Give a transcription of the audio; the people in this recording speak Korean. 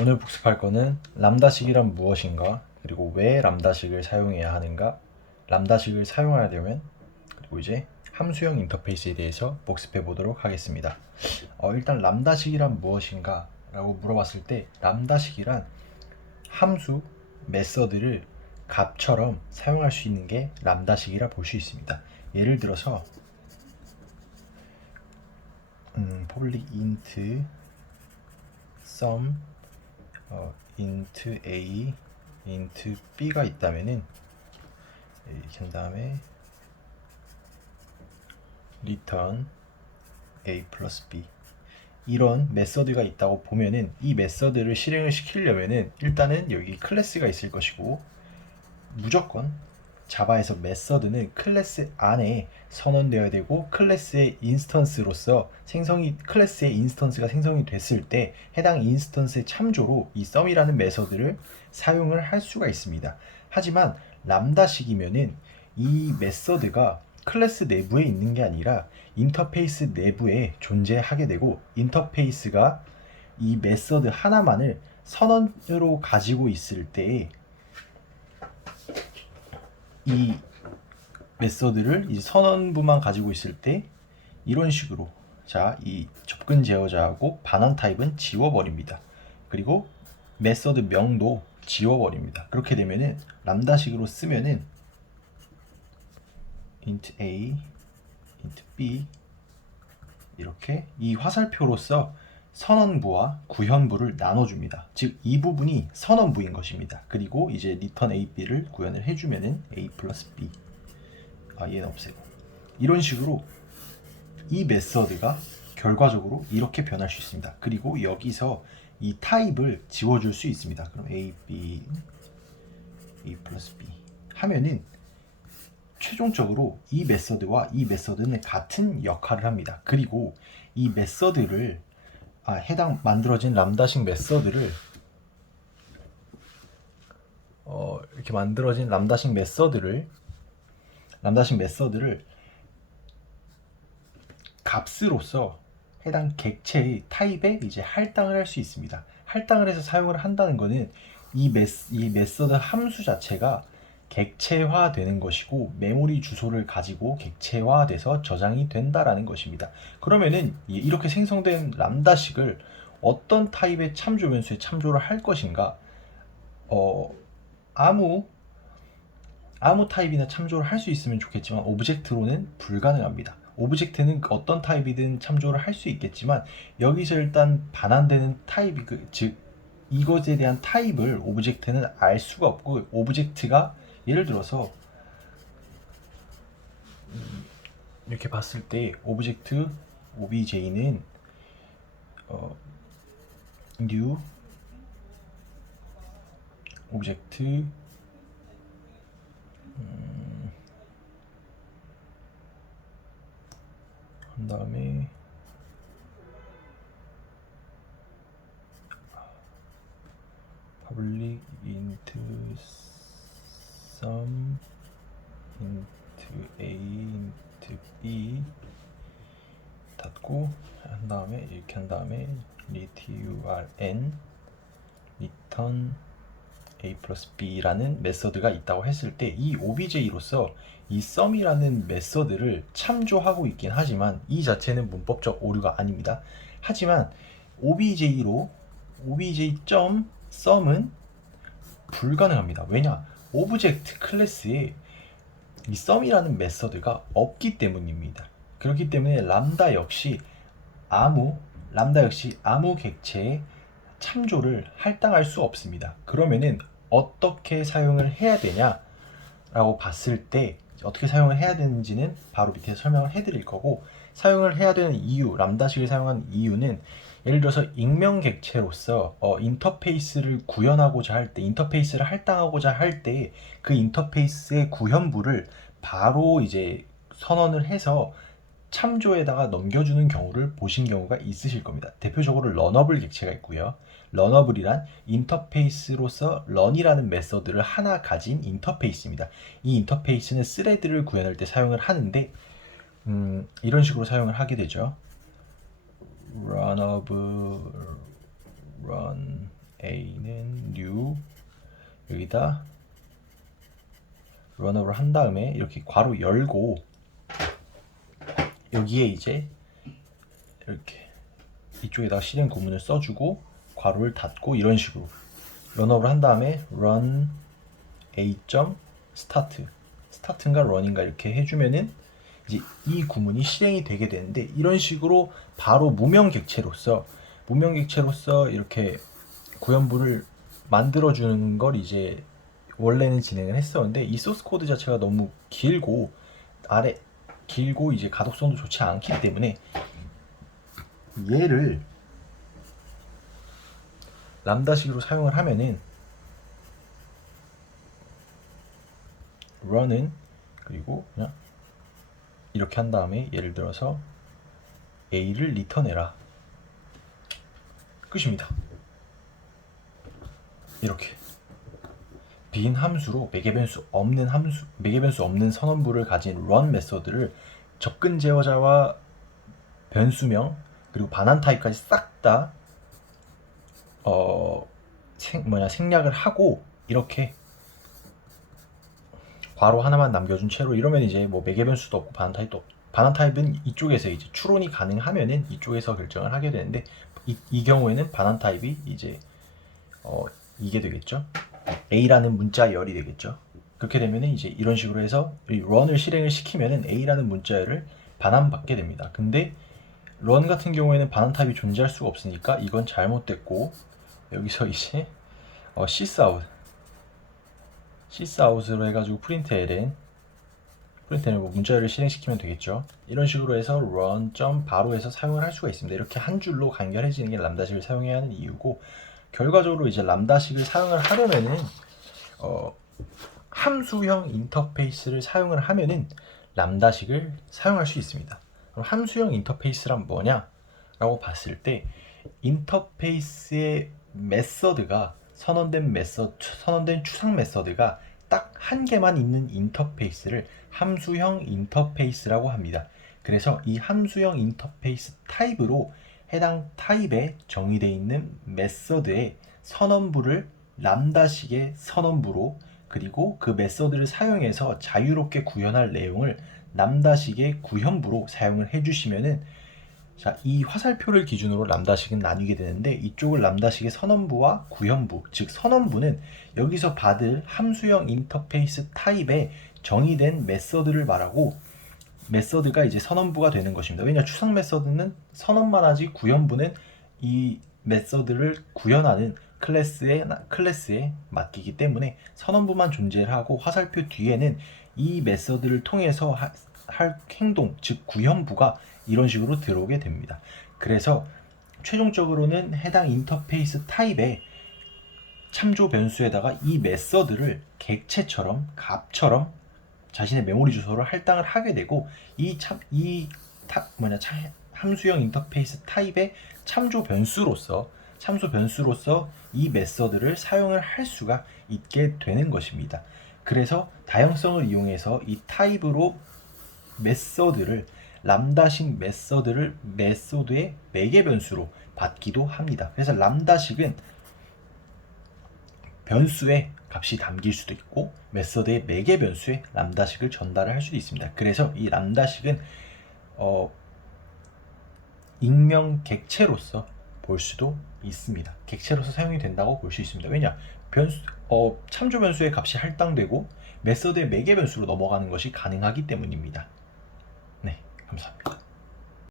오늘 복습할 거는 람다식이란 무엇인가, 그리고 왜 람다식을 사용해야 하는가, 람다식을 사용하려면, 그리고 이제 함수형 인터페이스에 대해서 복습해 보도록 하겠습니다. 일단 람다식이란 무엇인가 라고 물어봤을 때, 람다식이란 함수, 메서드를 값처럼 사용할 수 있는 게 람다식이라 볼 수 있습니다. 예를 들어서 public int sum int a, int b가 있다면은 이렇게 한 다음에 return a 플러스 b, 이런 메서드가 있다고 보면은 이 메서드를 실행을 시키려면은 일단은 여기 클래스가 있을 것이고, 무조건 자바에서 메서드는 클래스 안에 선언되어야 되고, 클래스의 인스턴스로서 클래스의 인스턴스가 생성이 됐을 때 해당 인스턴스의 참조로 이 sum이라는 메서드를 사용을 할 수가 있습니다. 하지만 람다식이면은 이 메서드가 클래스 내부에 있는 게 아니라 인터페이스 내부에 존재하게 되고, 인터페이스가 이 메서드 하나만을 선언으로 가지고 있을 때 이 메서드를 이 선언부만 가지고 있을 때 이런 식으로, 자, 이 접근 제어자하고 반환 타입은 지워버립니다. 그리고 메서드 명도 지워버립니다. 그렇게 되면은 람다식으로 쓰면은 int a, int b, 이렇게 이 화살표로서 선언부와 구현부를 나눠줍니다. 즉 이 부분이 선언부인 것입니다. 그리고 이제 return a, b를 구현을 해주면은 a 플러스 b, 얘는 없애고, 이런 식으로 이 메서드가 결과적으로 이렇게 변할 수 있습니다. 그리고 여기서 이 타입을 지워줄 수 있습니다. 그럼 a, b, a 플러스 b 하면은 최종적으로 이 메서드와 이 메서드는 같은 역할을 합니다. 그리고 이 메서드를 해당 만들어진 람다식 메서드를 이렇게 만들어진 람다식 메서드를 값으로서 해당 객체의 타입에 이제 할당을 할 수 있습니다. 할당을 해서 사용을 한다는 것은 이 메서드 함수 자체가 객체화 되는 것이고, 메모리 주소를 가지고 객체화돼서 저장이 된다라는 것입니다. 그러면은 이렇게 생성된 람다식을 어떤 타입의 참조 변수에 참조를 할 것인가, 아무 타입이나 참조를 할 수 있으면 좋겠지만 오브젝트로는 불가능합니다. 오브젝트는 어떤 타입이든 참조를 할 수 있겠지만 여기서 일단 반환되는 타입이 즉 이것에 대한 타입을 오브젝트는 알 수가 없고, 오브젝트가 예를 들어서 이렇게 봤을 때 오브젝트 obj는 new 오브젝트 한 다음에 public int sum int a int b 닫고, 한 다음에 이렇게 한 다음에 return a 플러스 b라는 메서드가 있다고 했을 때 이 obj로서 이 sum이라는 메서드를 참조하고 있긴 하지만 이 자체는 문법적 오류가 아닙니다. 하지만 obj.sum은 불가능합니다. 왜냐? 오브젝트 클래스에 이 sum이라는 메서드가 없기 때문입니다. 그렇기 때문에 람다 역시 아무 객체에 참조를 할당할 수 없습니다. 그러면은 어떻게 사용을 해야 되냐라고 봤을 때, 어떻게 사용을 해야 되는지는 바로 밑에 설명을 해드릴 거고, 사용을 해야 되는 이유, 람다식을 사용한 이유는 예를 들어서 익명 객체로서 인터페이스를 구현하고자 할 때, 인터페이스를 할당하고자 할 때 그 인터페이스의 구현부를 바로 이제 선언을 해서 참조에다가 넘겨주는 경우를 보신 경우가 있으실 겁니다. 대표적으로 러너블 객체가 있고요. 러너블이란 인터페이스로서 런이라는 메서드를 하나 가진 인터페이스입니다. 이 인터페이스는 스레드를 구현할 때 사용을 하는데 이런 식으로 사용을 하게 되죠. run a는 new 여기다 런업을 한 다음에 이렇게 괄호 열고 여기에 이제 이렇게 이쪽에다가 실행 구문을 써주고 괄호를 닫고 이런 식으로 런업을 한 다음에 run a.start 스타트인가 run인가 이렇게 해주면은 이제 이 구문이 실행이 되게 되는데 이런 식으로 바로 무명객체로서 이렇게 구현부를 만들어주는 걸 이제 원래는 진행을 했었는데 이 소스 코드 자체가 너무 길고 이제 가독성도 좋지 않기 때문에 얘를 람다식으로 사용을 하면은 run은 그리고 그냥 이렇게 한 다음에 예를 들어서 a를 리턴해라 끝입니다. 이렇게 빈 함수로 매개변수 없는 선언부를 가진 run 메서드를 접근 제어자와 변수명 그리고 반환 타입까지 싹 다 생략을 하고 이렇게 괄호 하나만 남겨준 채로 이러면 이제 뭐 매개변수도 없고 반환 타입도 없고 반환 타입은 이쪽에서 이제 추론이 가능하면은 이쪽에서 결정을 하게 되는데 이 경우에는 반환 타입이 이제 이게 되겠죠. a라는 문자열이 되겠죠. 그렇게 되면은 이제 이런 식으로 해서 이 run을 실행을 시키면은 a라는 문자열을 반환받게 됩니다. 근데 run 같은 경우에는 반환 타입이 존재할 수가 없으니까 이건 잘못됐고 여기서 이제 sysout으로 해가지고 프린트ln 뭐 문자열을 실행시키면 되겠죠. 이런 식으로 해서 run 바로 해서 사용을 할 수가 있습니다. 이렇게 한 줄로 간결해지는 게 람다식을 사용해야 하는 이유고 결과적으로 이제 람다식을 사용을 하려면은 함수형 인터페이스를 사용을 하면은 람다식을 사용할 수 있습니다. 그럼 함수형 인터페이스란 뭐냐? 라고 봤을 때 인터페이스의 메서드가 선언된 추상 메서드가 딱 한 개만 있는 인터페이스를 함수형 인터페이스라고 합니다. 그래서 이 함수형 인터페이스 타입으로 해당 타입에 정의되어 있는 메서드의 선언부를 람다식의 선언부로 그리고 그 메서드를 사용해서 자유롭게 구현할 내용을 람다식의 구현부로 사용을 해주시면은 자, 이 화살표를 기준으로 람다식은 나뉘게 되는데 이쪽을 람다식의 선언부와 구현부, 즉 선언부는 여기서 받을 함수형 인터페이스 타입에 정의된 메서드를 말하고 메서드가 이제 선언부가 되는 것입니다. 왜냐 추상 메서드는 선언만 하지 구현부는 이 메서드를 구현하는 클래스에 맡기기 때문에 선언부만 존재를 하고 화살표 뒤에는 이 메서드를 통해서 할 행동, 즉 구현부가 이런 식으로 들어오게 됩니다. 그래서 최종적으로는 해당 인터페이스 타입의 참조 변수에다가 이 메서드를 객체처럼 값처럼 자신의 메모리 주소를 할당을 하게 되고 함수형 인터페이스 타입의 참조 변수로서 이 메서드를 사용을 할 수가 있게 되는 것입니다. 그래서 다양성을 이용해서 이 타입으로 메서드를 람다식 메서드의 매개 변수로 받기도 합니다. 그래서 람다식은 변수에 값이 담길 수도 있고 메서드의 매개 변수에 람다식을 전달을 할 수도 있습니다. 그래서 이 람다식은 익명 객체로서 볼 수도 있습니다. 객체로서 사용이 된다고 볼 수 있습니다. 왜냐? 참조 변수의 값이 할당되고 메서드의 매개 변수로 넘어가는 것이 가능하기 때문입니다. 네, 감사합니다.